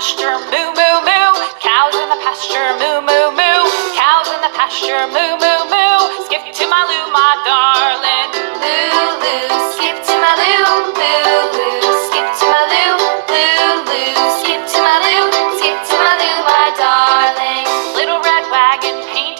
pasture, moo, moo, moo. Cows in the pasture, moo, moo, moo. Cows in the pasture, moo, moo, moo. Skip to my loo, my darling. Loo, loo, skip to my loo, loo, loo, skip to my loo, loo, loo, skip to my loo, skip to my loo, my darling. Little red wagon painted